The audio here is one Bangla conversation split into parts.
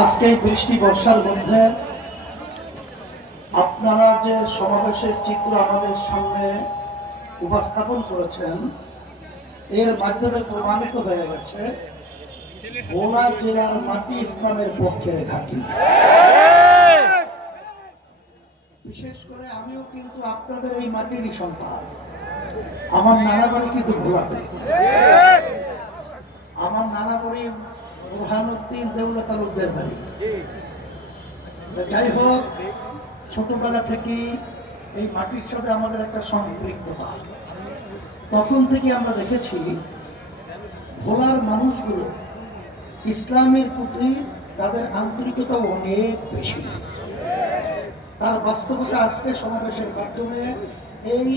আজকে বৃষ্টি বর্ষার মধ্যে আপনারা যে সমাবেশের চিত্র আমাদের সামনে উপস্থাপন করেছেন, এর মাধ্যমে প্রমাণিত হয়ে গেছে ভোলা জেলার মাটি ইসলামের পক্ষের ঘাঁটি। বিশেষ করে আমিও কিন্তু আপনাদের এই মাটিরই সন্তান। আমার নানা বাড়ি কিন্তু ভোলাতে। আমার নানা বাড়ি বুরহানুদ্দিন দেউলা তালুকদার বাড়ি। যাই হোক, ছোটবেলা থেকে এই মাটির সাথে আমাদের একটা সম্পৃক্ততা। তখন থেকে আমরা দেখেছি ভোলার মানুষগুলো ইসলামের প্রতি তাদের আন্তরিকতা অনেক বেশি। তার বাস্তবতা আজকে সমাবেশের মাধ্যমে এই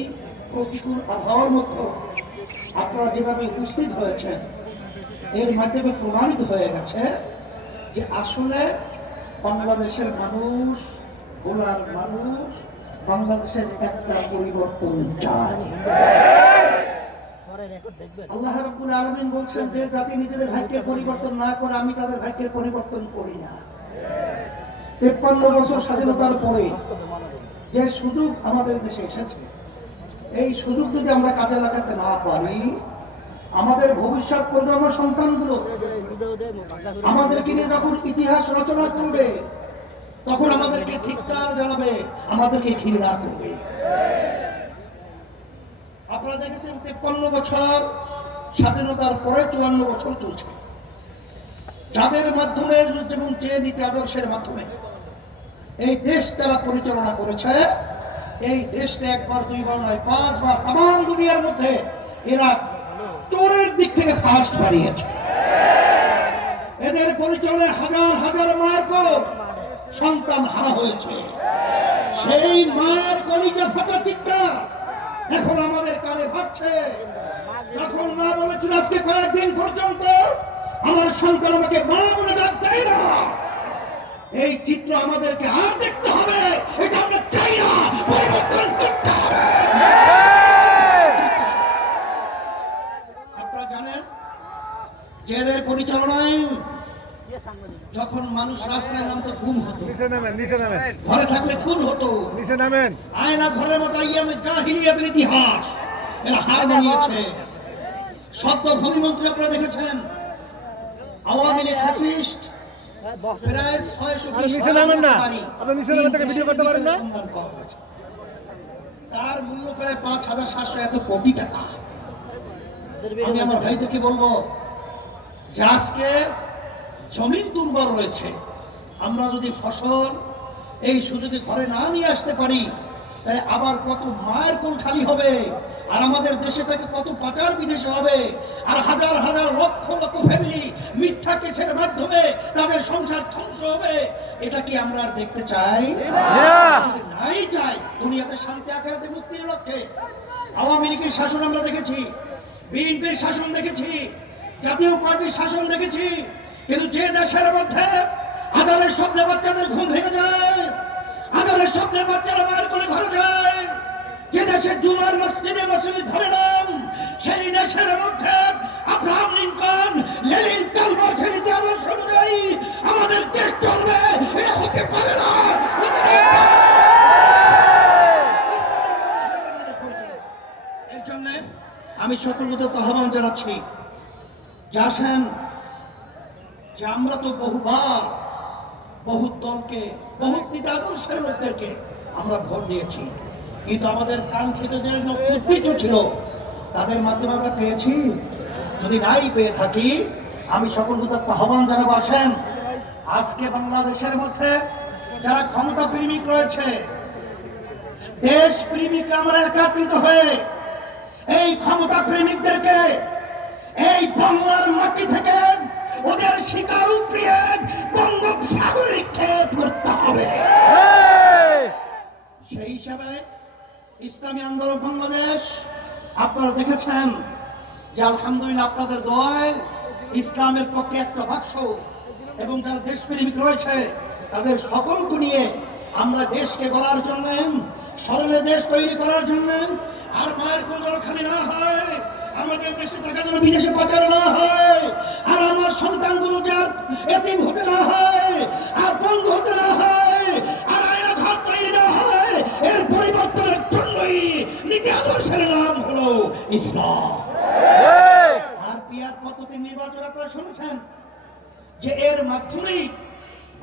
প্রতিকূল আবহাওয়ার মধ্যে আপনারা যেভাবে উপস্থিত হয়েছেন, এর মাধ্যমে প্রমাণিত হয়ে গেছে যে আসলে বাংলাদেশের মানুষ, ভোলার মানুষ বাংলাদেশের একটা পরিবর্তন চায়। আল্লাহ রাব্বুল আলামিন বলছেন যে জাতি নিজেদের ভাগ্যের পরিবর্তন না করে আমি তাদের ভাগ্যের পরিবর্তন করি না। 53 বছর স্বাধীনতার পরে যে সুযোগ আমাদের দেশে এসেছে, এই সুযোগ যদি আমরা কাজে লাগাতে না পারি, আমাদের ভবিষ্যৎ প্রজন্ম সন্তানগুলো আমাদেরকে নিয়ে যখন ইতিহাস রচনা করবে, তখন আমাদেরকে ধিক্কার জানাবে, আমাদেরকে ঘৃণা করবে। আপনারা দেখেছেন 53 বছর স্বাধীনতার পরে 54 বছর চলছে, যাদের মাধ্যমে যেমন যে নীতি আদর্শের মাধ্যমে এই দেশ তারা পরিচালনা করেছে, এই দেশটা একবার দুইবার নয় 5 বার তাম দুনিয়ার মধ্যে এরা চোরের দিক থেকে ফার্স্ট বাড়িয়েছে। এদের পরিচালনায় হাজার হাজার মায়ের কোল সন্তান হারা হয়েছে। সেই মায়ের কলিজা ফাটা চিৎকার এখন আমাদের কানে ভাবছে। যখন মা বলেছিল আজকে কয়েকদিন পর্যন্ত আমার সন্তান আমাকে মা বলে ডাক দেয় না, এই চিত্র আমাদেরকে আর দেখতে হবে। এটা আমরা চাই না, পরিবর্তন করতে হবে। আপনারা জানেন জেলের পরিচালনায় যখন মানুষ রাস্তায় নামতো খুন হতো, ঘরে থাকলে খুন হতো, আয়না ঘরের মতো জাহিলিয়াতের ইতিহাস এরা হার মানিয়েছে। সদ্য ভূমিমন্ত্রী আপনারা দেখেছেন, আওয়ামী লীগ ফ্যাসিস্ট প্রায় 620 তার মূল্য প্রায় 5700 এত কোটি টাকা। আমি আমার ভাইদেরকে বলবো যে আজকে জমিন দুর্বল রয়েছে, আমরা যদি ফসল এই সুযোগে ঘরে না নিয়ে আসতে পারি, তাই আবার কত মায়ের কোল খালি হবে, আর আমাদের দেশে থেকে কত পাচার বিদেশে হবে, আর হাজার হাজার লক্ষ লক্ষ ফ্যামিলি মিথ্যা কেসের মাধ্যমে তাদের সংসার ধ্বংস হবে। এটা কি আমরা আর দেখতে চাই? নাই চাই। দুনিয়াতে শান্তি আখেরাতে মুক্তির লক্ষ্যে আওয়ামী লীগের শাসন আমরা দেখেছি, বিএনপির শাসন দেখেছি, জাতীয় পার্টির শাসন দেখেছি, কিন্তু যে দেশের মধ্যে আজানের শব্দে বাচ্চাদের ঘুম ভেঙে যায়, আজানের শব্দে বাচ্চারা মায়ের কোলে ঘরে যায়, যে দেশে জুমার মসজিদে মসজিদ ধরে নাম, সেই দেশের মধ্যে আব্রাহাম লিঙ্কন, লেনিন, কালমার্ক্সের নীতি আদর্শ অনুযায়ী আমাদের দেশ চলবে, এটা হতে পারে না। এর জন্য আমি সকলকে আহ্বান জানাচ্ছি যে আসেন, যে আমরা তো বহুবার বহু দলকে, বহু নীতি আদর্শের লোকদেরকে আমরা ভোট দিয়েছি, কিন্তু আমাদের কাঙ্ক্ষিত যে নেতৃত্ব ছিল তাদের মাধ্যমে আমরা পেয়েছি। যদি নাই পেয়ে থাকি, আমি সকলকে আহ্বান জানাবো, আসেন আজকে বাংলাদেশের মধ্যে যারা ক্ষমতা প্রেমিক রয়েছে, দেশ প্রেমিক, আমরা একত্রিত হয়ে এই ক্ষমতা প্রেমিকদেরকে এই বাংলার মাটি থেকে ওদের শিকার উপড়িয়ে বঙ্গোপসাগরে নিক্ষেপ করতে হবে। সেই হিসাবে ইসলামী আন্দোলন বাংলাদেশ, আপনারা দেখেছেন যে আলহামদুলিল্লাহ আপনাদের দোয়ায় ইসলামের পক্ষে একটা বাক্স এবং যারা দেশপ্রেমিক রয়েছে তাদের সকলকে নিয়ে আমরা দেশকে গড়ার জন্য, সরলে দেশ তৈরি করার জন্য, আর মায়ের কোন যেন খালি না হয়, আমাদের দেশে টাকা যেন বিদেশে পাচার না হয়, আর আমার সন্তানগুলো যার এতিম হতে না হয়, আর পঙ্গু হতে না হয়, আর আয়না ঘর তৈরি না হয়, এর পরিবর্তনের জন্যই নীতি আদর্শের নাম হলো ইসলাম। আর পিয়ার পদ্ধতির নির্বাচন আপনারা শুনেছেন যে এর মাধ্যমেই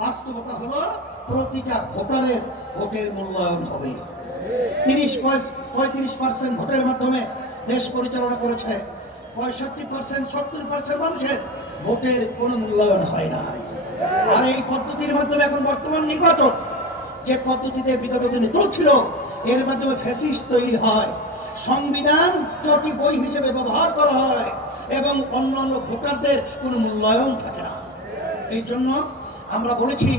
বাস্তবতা হলো প্রতিটা ভোটারের ভোটের মূল্যায়ন হবে। 35% ভোটের মাধ্যমে দেশ পরিচালনা করেছে, 65% 70% মানুষের ভোটের কোনো মূল্যায়ন হয় নাই। আর এই পদ্ধতির মাধ্যমে এখন বর্তমান নির্বাচন যে পদ্ধতিতে বিগত দিনে চলছিল, এর মাধ্যমে ফ্যাসিস্ট তৈরি হয়, সংবিধান চটি বই হিসেবে ব্যবহার করা হয় এবং অন্যান্য ভোটারদের কোনো মূল্যায়ন থাকে না। এই জন্য আমরা বলেছি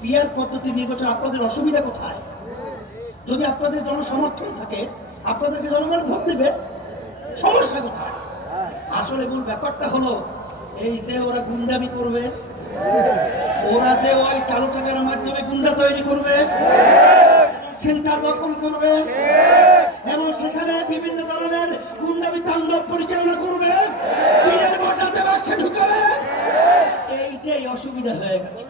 পিয়ার পদ্ধতির নির্বাচন আপনাদের অসুবিধা কোথায়? যদি আপনাদের জনসমর্থন থাকে, আপনাদেরকে জনগণ ভোট দেবে, সমস্যা কোথায়? আসলে মূল ব্যাপারটা হলো এই যে ওরা গুন্ডামি করবে, ওরা যে ওই কালো টাকার মাধ্যমে গুন্ডা তৈরি করবে, সেন্টার দখল করবে এবং সেখানে বিভিন্ন ধরনের গুন্ডামি তাণ্ডব পরিচালনা করবে, দিনের ভোটাতে বাক্সে ঢুকাবে, এইটাই অসুবিধা হয়ে গেছে।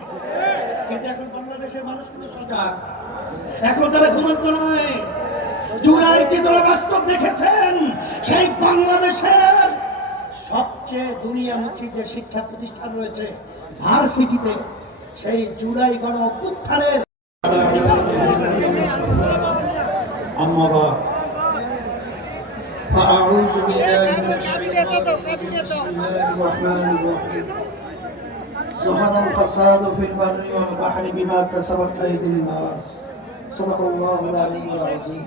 কিন্তু এখন বাংলাদেশের মানুষ কিন্তু সজাগ, এখন তারা ঘুমন্ত নয়। জুলাই চেতনা বাস্তব দেখেছেন, সেই বাংলাদেশের সবচেয়ে দুনিয়ামুখী যে শিক্ষা প্রতিষ্ঠান রয়েছে ভার্সিটিতে, সেই জুলাই গণ অভ্যুত্থানের أعوذ بالله من الشيطان الرجيم. ظهر الفساد في البر والبحر بما كسبت أيدي الناس. صدق الله العلي العظيم.